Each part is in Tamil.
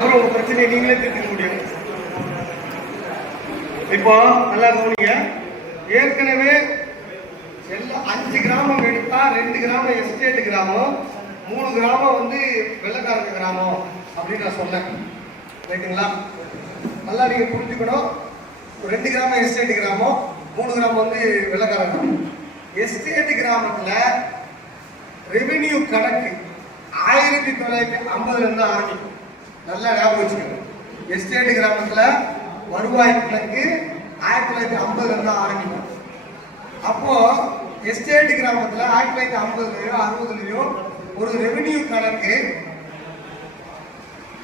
அப்புறம் உங்க பிரச்சனையை நீங்களே தீர்த்துக்க முடியும். இப்போ நல்லா கவனிங்க. ஏற்கனவே எல்லா அஞ்சு கிராமம் எடுத்தா ரெண்டு கிராமம் எஸ்டேட் கிராமம் மூணு கிராமம் வந்து வெள்ளக்காரங்க கிராமம் அப்படின்னு நான் சொன்னேன். ரைட்டுங்களா நல்லா நீங்க புரிஞ்சுக்கணும். ரெண்டு கிராமம் எஸ்டேட் கிராமம் மூணு கிராமம் வந்து வெள்ளக்காரங்க கிராமம். எஸ்டேட் கிராமத்துல ரெவென்யூ கணக்கு ஆயிரத்தி தொள்ளாயிரத்தி ஐம்பதுல இருந்து ஆரம்பிக்கும். நல்லா ஞாபகம் வச்சுக்கணும் எஸ்டேட் கிராமத்தில் வருவாய் கிழக்கு ஆயிரத்தி தொள்ளாயிரத்தி ஐம்பதுல தான் ஆரம்பிக்கும். அப்போ எஸ்டேட் கிராமத்தில் ஆயிரத்தி தொள்ளாயிரத்தி ஐம்பதுலையோ அறுபதுலையோ ஒரு ரெவென்யூ கணக்கு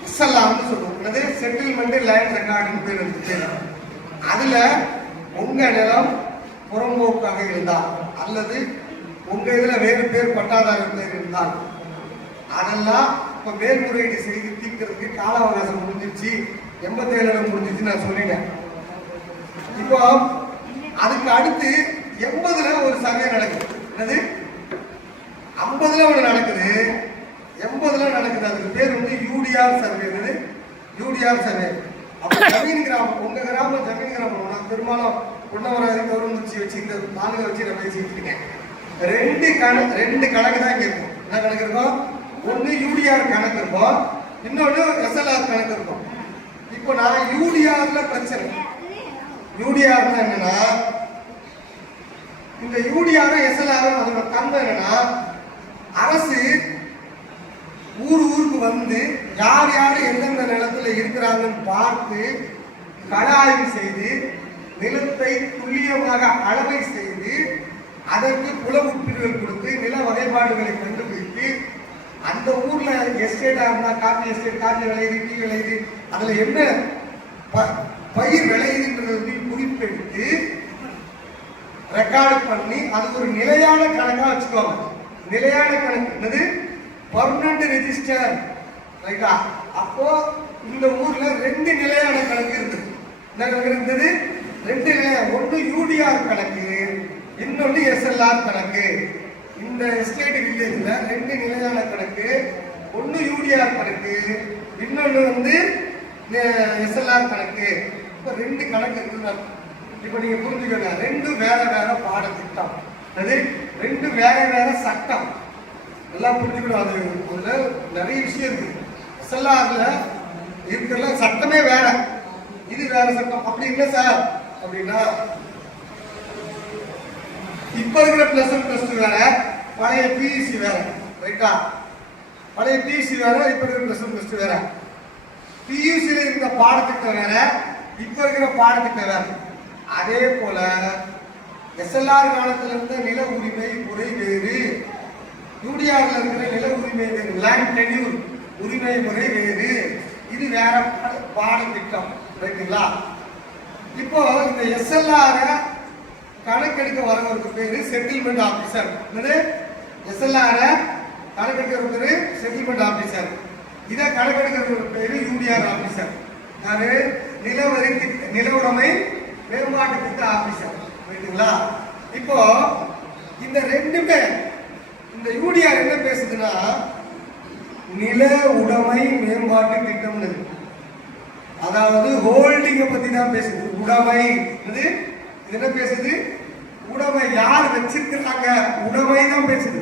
எஸ்எல்ஆர்னு சொல்லுவோம். அது செட்டில்மெண்ட் லேண்ட் ரெக்கார்டுன்னு பேர் இருந்துச்சு அதில் உங்கள் நிலம் புறம்போக்காக இருந்தால் அல்லது உங்கள் இதில் வேறு பேர் பட்டாதார பேர் இருந்தால் அதெல்லாம் அப்போ மேல்முறையீடு செய்து தீர்க்கிறதுக்கு கால அவகாசம் முடிஞ்சிருச்சு. எண்பத்தேழுல முடிஞ்சிச்சு நான் சொல்லிட்டேன். இப்போ அதுக்கு அடுத்து எண்பதுல ஒரு சர்வே நடக்குது. என்னது? ஐம்பதுல ஒன்று நடக்குது. எண்பதுல நடக்குது. அதுக்கு பேர் வந்து யூடிஆர் சர்வே. என்னது? UTR survey. அப்போ ஜமீன் கிராமம் உங்கள் கிராமம் ஜமீன் கிராமம் நான் பெரும்பாலும் பொன்னவராதி கவர்மெண்ட் வச்சு இந்த தாலுகை வச்சு நான் பேசிட்டு இருக்கேன். ரெண்டு கணக்கு ரெண்டு கணக்கு தான் இங்கே இருக்கும் என்ன கணக்கு இருக்கும்? ஒன்று யூடிஆர் கணக்கு இருக்கும் இன்னொன்று எஸ்எல்ஆர் கணக்கு இருக்கும் இப்போ நான் யூடிஆர்ல பிரச்சனை. யூடிஆர்னா என்னன்னா இந்த யூடிஆரும் எஸ்எல்ஆரும் அதோட தன்மை என்னன்னா அரசு ஊர் ஊருக்கு வந்து யார் யார் எந்தெந்த நிலத்தில் இருக்கிறாங்கன்னு பார்த்து கள ஆய்வு செய்து நிலத்தை துல்லியமாக அளவை செய்து அதற்கு புல உட்பிரிவுகள் கொடுத்து நில வகைப்பாடுகளை கண்டுபிடித்து அந்த ஊர்ல எஸ்டேட்டா இருந்தா காபி எஸ்டேட் காபி விளையுது டீ விளையுது அதுல என்ன ப- பயிர் விளையுதுன்றது வந்து குறிப்பெடுத்து ரெக்கார்டு பண்ணி அது ஒரு நிலையான கணக்கா வச்சுக்கோங்க. நிலையான கணக்கு. என்னது? பர்மனன்ட் ரெஜிஸ்டர் ரைட்டா அப்போ இந்த ஊர்ல ரெண்டு நிலையான கணக்கு இருந்தது என்ன கணக்கு இருந்தது? ரெண்டு நிலைய ஒன்று யூடிஆர் கணக்கு இன்னொன்று எஸ்எல்ஆர் கணக்கு. இந்த எஸ்டேட் வில்லேஜ்ல ரெண்டு நிலையான கணக்கு ஒன்று யூடிஆர் கணக்கு இன்னொன்று வந்து எஸ்எல்ஆர் கணக்கு இப்போ ரெண்டு கணக்கு இருக்குன்னு இப்போ நீங்க புரிஞ்சுக்கோங்க. ரெண்டு வேற வேற பாடத்திட்டம். அது ரெண்டு வேற வேற சட்டம். எல்லாம் புரிஞ்சுக்கணும். அது அதுல நிறைய விஷயம் இருக்கு. எஸ்எல்ஆர்ல இருக்கிற சட்டமே வேற. இது வேற சட்டம். அப்படி இல்லை சார்? அப்படின்னா இப்ப இருக்கிற பிளஸ் ஒன் பிளஸ் டூ வேற. பழைய பிஇசி வேற ரைட்டா பழைய பிஇசி வேற இப்ப இருக்கிற பிளஸ் வேற. பியூசியில் இருக்கிற பாடத்திட்டம் வேற இப்ப இருக்கிற பாடத்திட்டம் வேற. அதே போல எஸ்எல்ஆர் காலத்துல இருந்த நில உரிமை முறை வேறு. யூடிஆர்ல இருக்கிற நில உரிமை வேறு. லேண்ட் டென்யூர் உரிமை முறை வேறு. இது வேற பாட- பாடத்திட்டம் ரைட்டுங்களா இப்போ இந்த எஸ்எல்ஆரை கணக்கெடுக்க வரவருக்கு பேரு செட்டில்மெண்ட் ஆபீசர் என்னது? எஸ்எல்ஆர் கணக்கெடுக்கிற பேரு செட்டில்மெண்ட் ஆபீசர். இதை கணக்கெடுக்கிற பேரு யூடிஆர் ஆபீசர். யாரு? நிலவரி நிலவுடைமை மேம்பாட்டு திட்ட ஆபீசர். புரியுதுங்களா? இப்போ இந்த ரெண்டுமே இந்த யூடிஆர் என்ன பேசுதுன்னா நில உடைமை மேம்பாட்டு திட்டம்னு. அதாவது ஹோல்டிங்கை பத்தி தான் பேசுது. உடைமை. இது என்ன பேசுது? உடைமை யார் வச்சிருக்கிறாங்க? உடைமை தான் பேசுது.